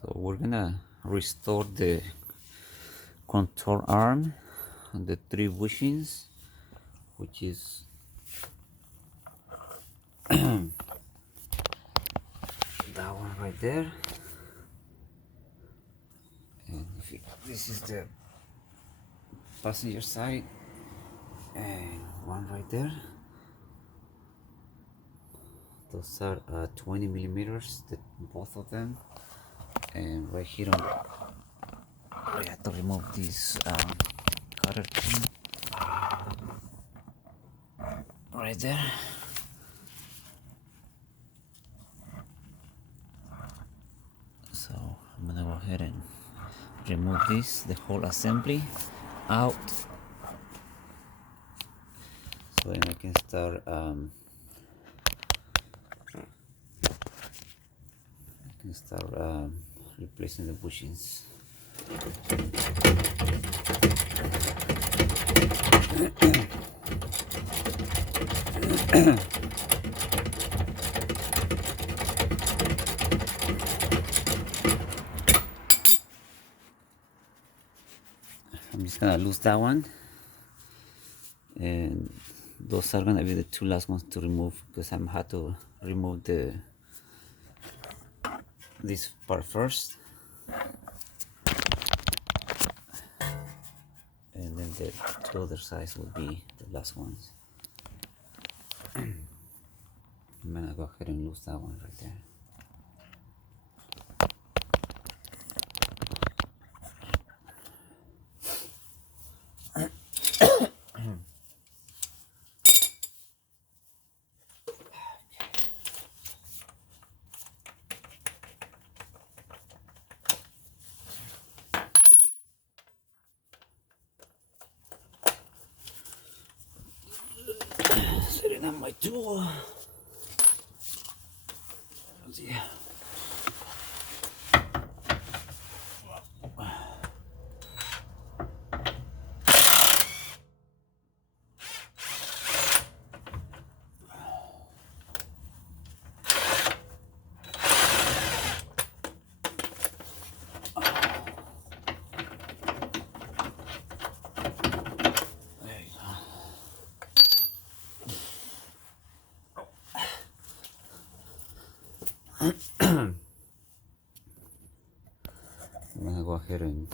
So we're gonna restore the control arm and the 3 bushings, which is that one right there, and this is the passenger side, and one right there. Those are 20 millimeters, both of them. And right here I have to remove this cutter pin right there. So I'm gonna go ahead and remove the whole assembly out, so then I can start replacing the bushings. I'm just gonna lose that one, and those are gonna be the 2 last ones to remove, because I'm have to remove this part first, and then the 2 other sides will be the last ones. I'm gonna go ahead and lose that one right there. Setting up my tool. Yeah. I'm gonna go ahead and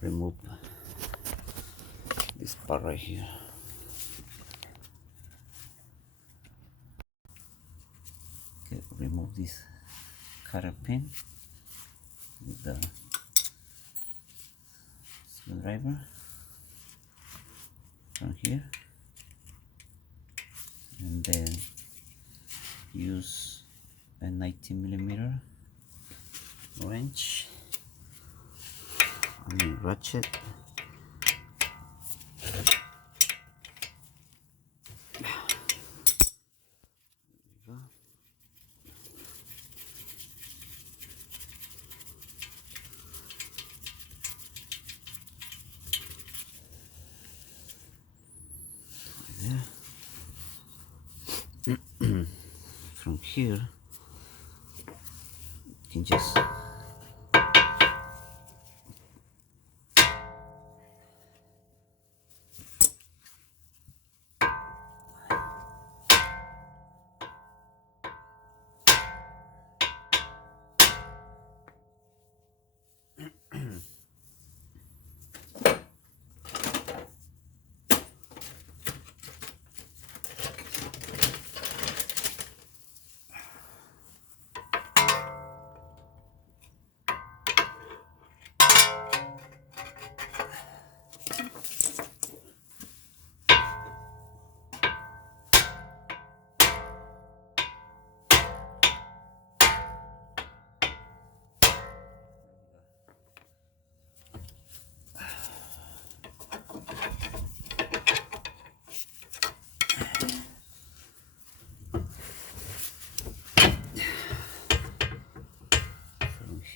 remove this part right here. Okay, remove this cutter pin with the screwdriver from here, and then use a 19 millimeter wrench on the ratchet. From here you can just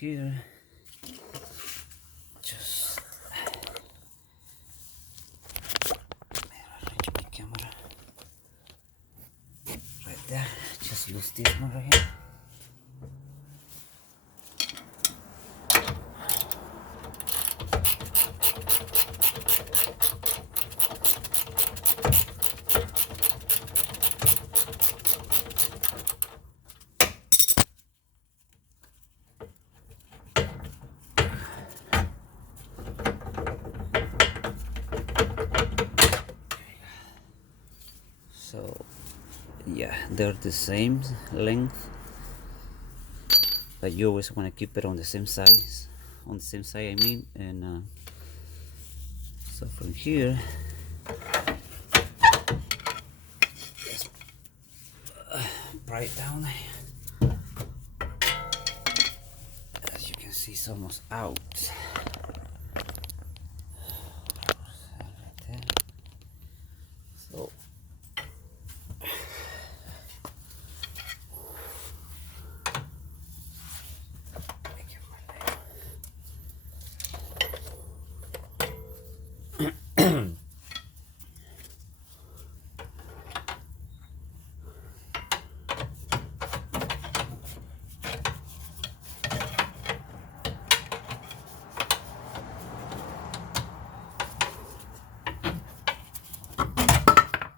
here, just arrange my camera right there. Just lose this one right here. they're the same length, but you always want to keep it on the same size, I mean. And so from here, just pry it down. As you can see, it's almost out. So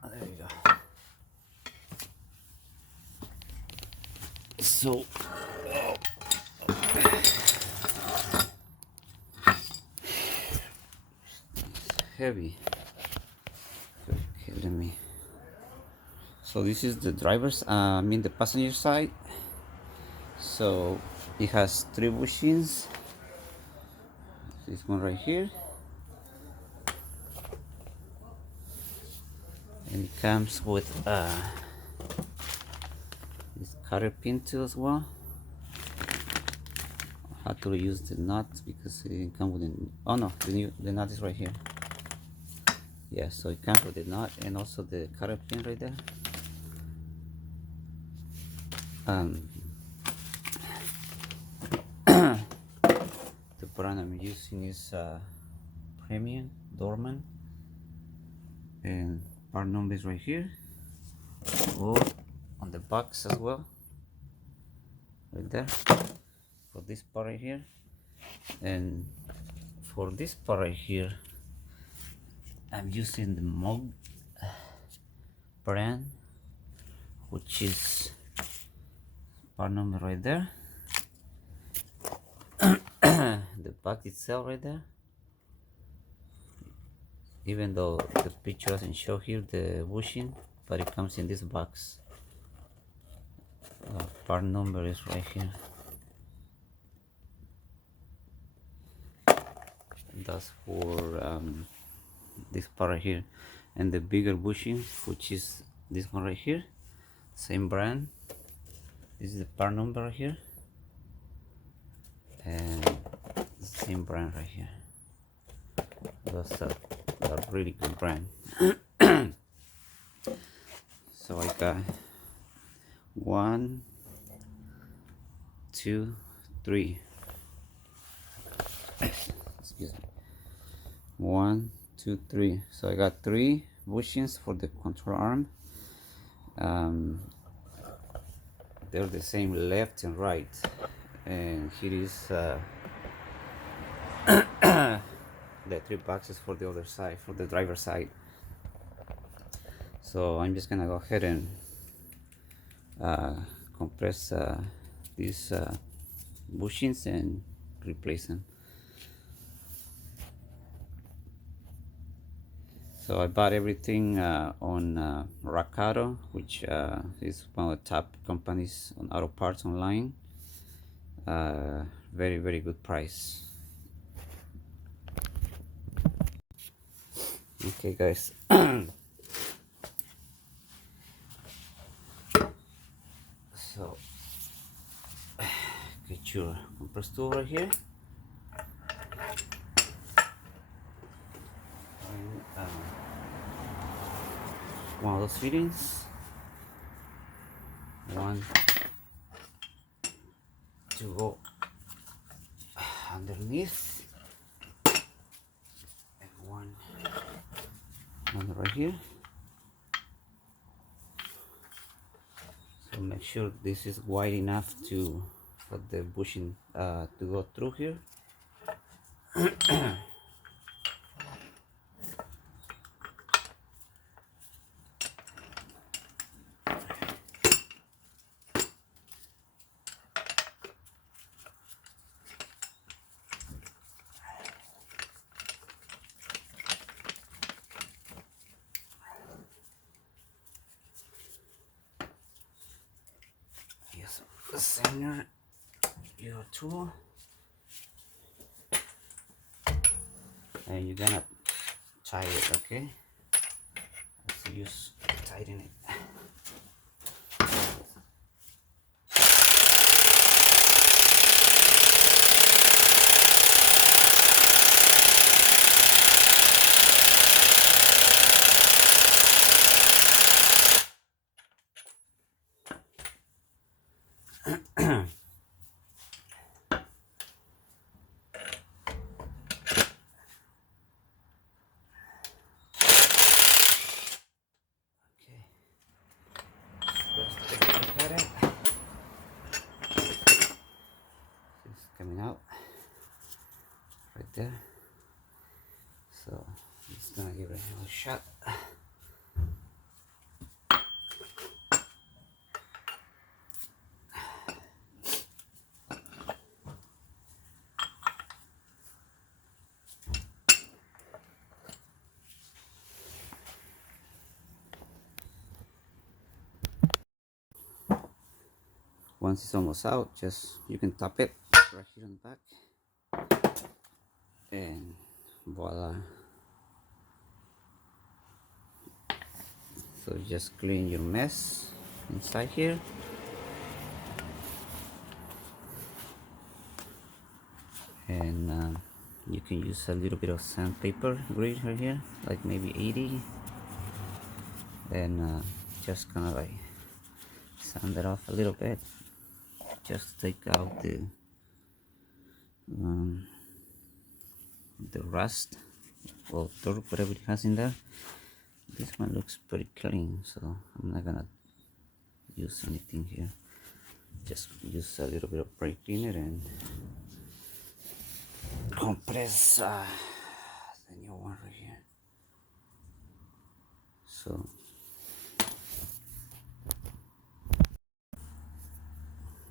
there you go. So heavy. Okay, let me. So this is the driver's, I mean the passenger side. So it has 3 bushings. This one right here, and it comes with this cutter pin too as well. I had to use the nut because it didn't come with the. Oh no, the nut is right here. Yeah, so it comes with the nut and also the cutter pin right there. The brand I'm using is Premium Dorman, and part number is right here, or on the box as well, right there, for this part right here. And for this part right here, I'm using the Mug brand, which is part number right there. The box itself right there, even though the picture doesn't show here the bushing, but it comes in this box. Part number is right here. That's for this part right here. And the bigger bushing, which is this one right here, same brand. This is the part number right here, and the same brand right here. That's a really good brand. So I got 1, 2, 3. Excuse me. 1, 2, 3. So I got 3 bushings for the control arm. They're the same left and right, and here is the 3 boxes for the other side, for the driver side. So I'm just gonna go ahead and compress these bushings and replace them. So I bought everything on Rakado, which is one of the top companies on auto parts online. Very, very good price. Okay, guys. So get your compress tool right here. And, one of those fittings. One to go underneath, and one right here. So make sure this is wide enough for the bushing to go through here. center your tool, and you're gonna tie it, okay? So just tighten it. Okay, let's take a look at it. It's coming out right there. So I'm just gonna give it a shot. Once it's almost out, just you can tap it right here on the back, and voila. So just clean your mess inside here. And you can use a little bit of sandpaper grit right here, like maybe 80, and just kind of like sand it off a little bit, just to take out the rust or dirt, whatever it has in there. This one looks pretty clean, so I'm not gonna use anything here. Just use a little bit of brake cleaner and compress the new one right here. So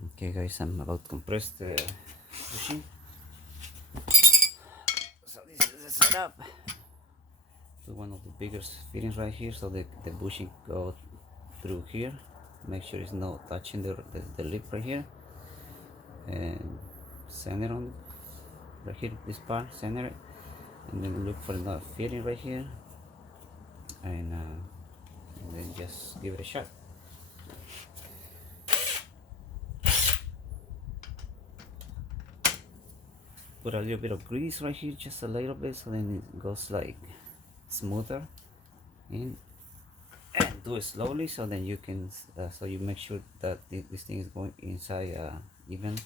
okay guys, I'm about to compress the bushing. So this is the setup. So one of the biggest fittings right here, so the bushing go through here. Make sure it's not touching the lip right here, and center on right here, this part, center it, and then look for another fitting right here, and then just give it a shot. Put a little bit of grease right here, just a little bit, so then it goes like smoother in, and do it slowly, so then you can so you make sure that this thing is going inside even.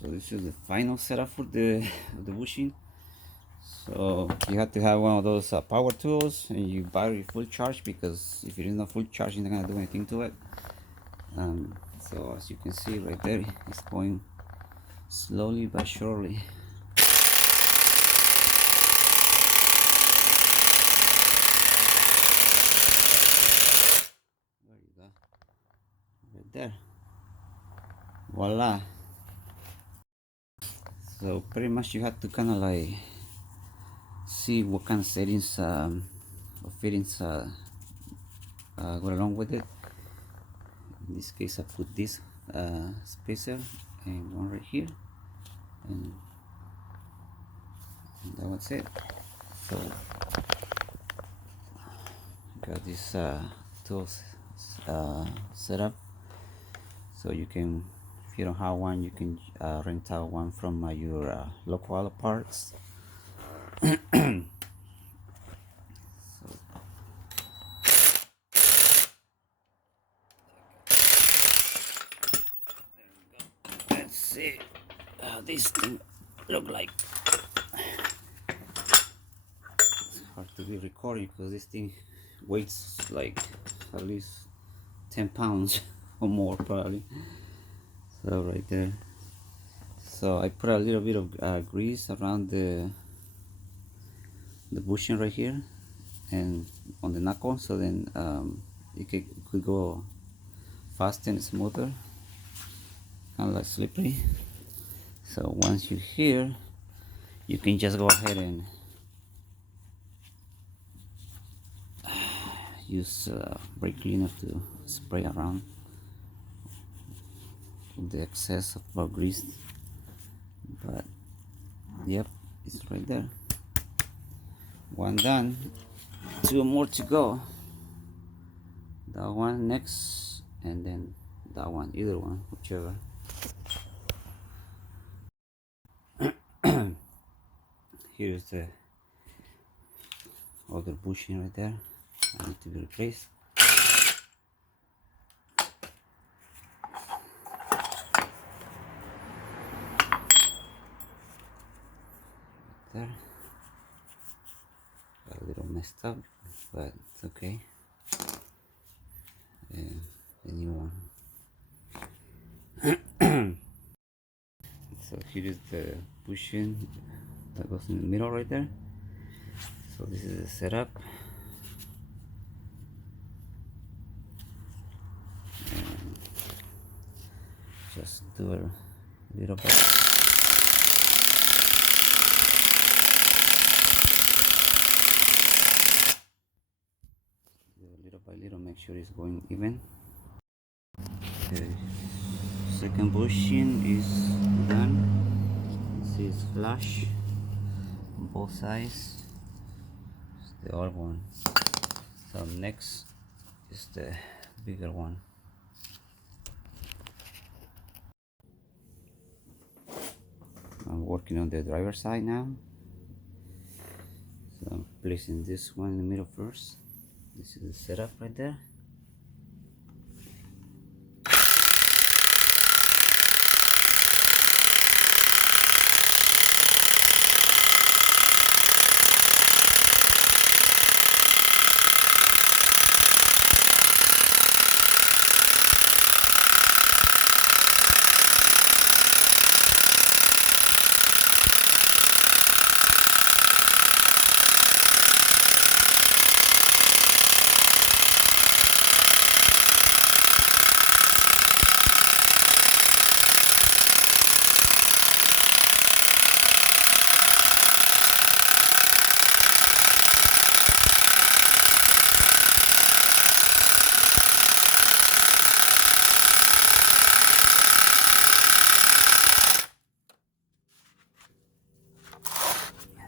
So this is the final setup for the bushing. So you have to have one of those power tools, and you battery full charge, because if it is not full charge, you're not gonna do anything to it. So as you can see right there, it's going slowly but surely. There you go, right there. Voila. So pretty much you have to kind of like see what kind of settings or fittings go along with it. In this case, I put this spacer and one right here, and that was it. So got this tools set up, so you can, if you don't have one, you can rent out one from your local auto parts. Let's see how this thing look like. It's hard to be recording because this thing weighs like at least 10 pounds or more probably. So right there, so I put a little bit of grease around the bushing right here and on the knuckle, so then it could go faster and smoother, kind of like slippery. So once you're here, you can just go ahead and use brake cleaner to spray around the excess of grease. But yep, it's right there. One done, two more to go. That one next, and then that one, either one, whichever. Here's the other bushing right there. I need to be replaced. There. Got a little messed up, but it's okay. And the new one. So here is the bushing that goes in the middle right there. So this is the setup. And just do a little bit. Little by little, make sure it's going even. The second bushing is done. This is flush on both sides. It's the old one. So next is the bigger one. I'm working on the driver's side now. So I'm placing this one in the middle first. This is the setup right there.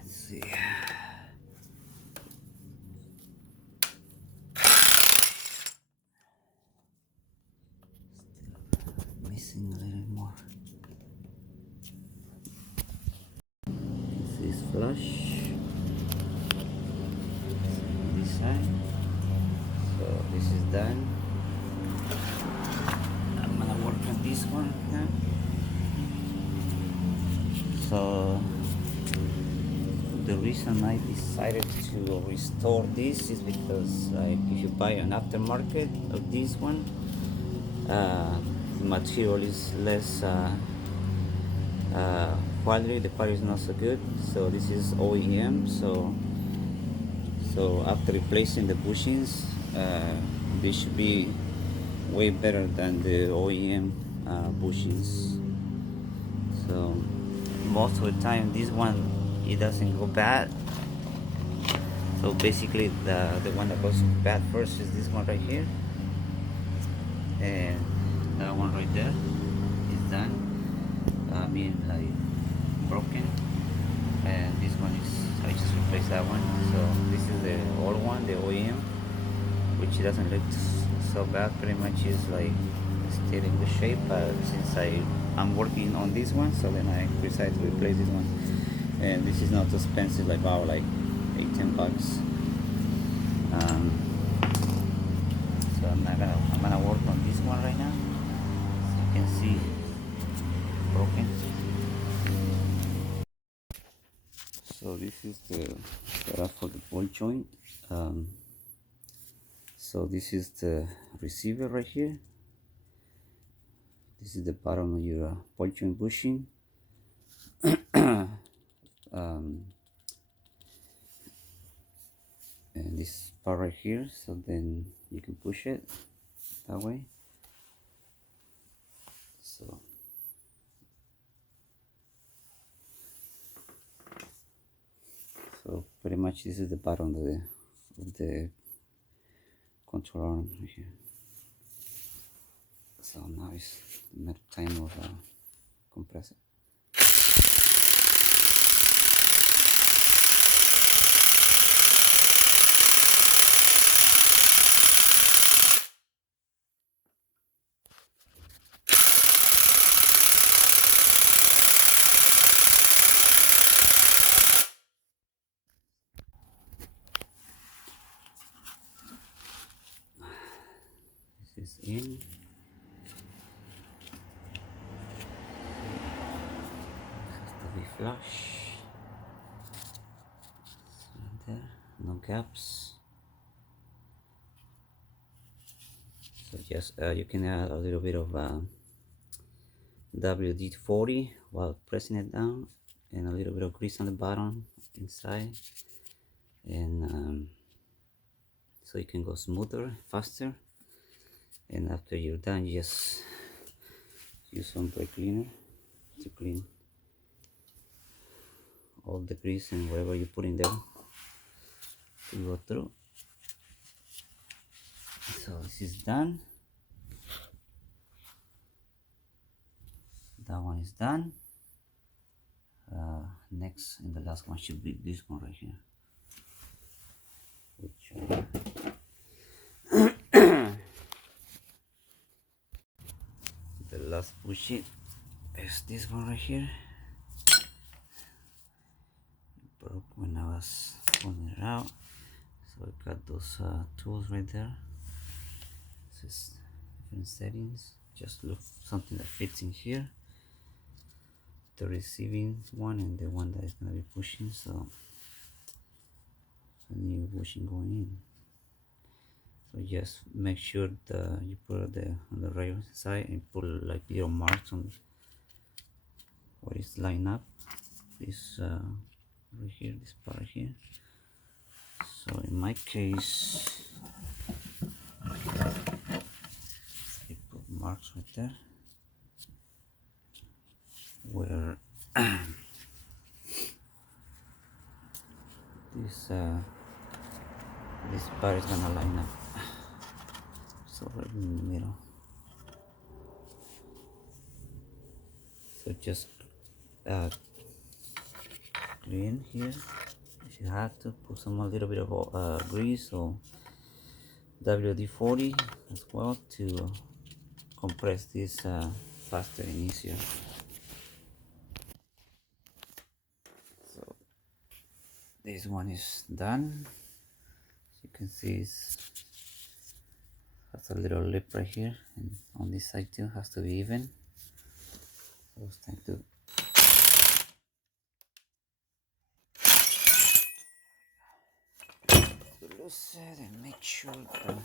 Let's see. Still missing a little more. This is flush. This side. So this is done. I'm gonna work on this one now. So the reason I decided to restore this is because if you buy an aftermarket of this one, the material is less quality. The part is not so good. So this is OEM. So after replacing the bushings, this should be way better than the OEM bushings. So most of the time this one, it doesn't go bad. So basically the one that goes bad first is this one right here, and that one right there is done being like broken, and this one is, I just replaced that one. So this is the old one, the OEM, which doesn't look so bad, pretty much is like still in good shape, but since I'm working on this one, so then I decided to replace this one. And this is not too expensive, like about like $8-10. So I'm gonna work on this one right now, so you can see broken. So this is the setup for the ball joint. So this is the receiver right here. This is the bottom of your ball joint bushing. And this part right here, so then you can push it that way. So So pretty much this is the bottom of the control arm right here. So now it's the matter time of compressor. This is in. Has to be flush. Right there, no gaps. So just you can add a little bit of WD-40 while pressing it down, and a little bit of grease on the bottom inside, and so it can go smoother, faster. And after you're done, you just use some brake cleaner to clean all the grease and whatever you put in there to go through. So this is done. That one is done. Next and the last one should be this one right here, which the last bushing is this one right here. It broke when I was pulling it out, so I got those tools right there. This is different settings. Just look something that fits in here, the receiving one and the one that is going to be pushing. So a new bushing going in. So just make sure that you put the on the right side and put like little marks on where it's lined up. This right here, this part here. So in my case, I put marks right there where this part is gonna line up. So right in the middle. So just clean here. If you have to, put some a little bit of grease or WD-40 as well to compress this faster and easier. So this one is done. As you can see, it has a little lip right here, and on this side too has to be even. So it's time to loose it and make sure that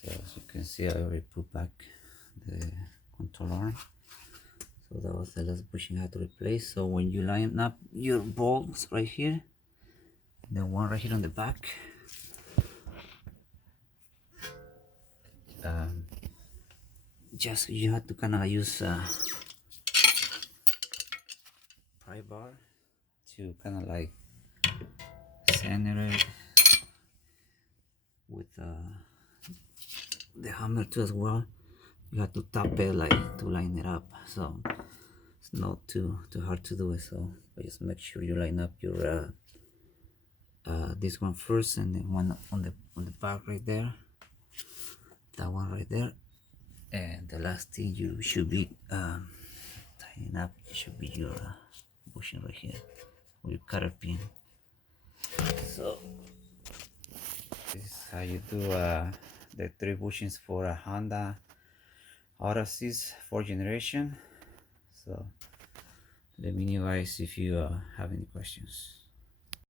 so as you can see, I already put back the control arm. So that was the last bushing I had to replace. So when you line up your bolts right here, the one right here on the back, just you have to kind of use pry bar to kind of like center it with the hammer too as well. You have to tap it like to line it up, so it's not too hard to do it. So just make sure you line up your this one first, and then one on the back right there, that one right there, and the last thing you should be tying up should be your bushing right here with your cutter pin. So this is how you do the 3 bushings for a Honda Odyssey 4th generation. So let me know guys if you have any questions.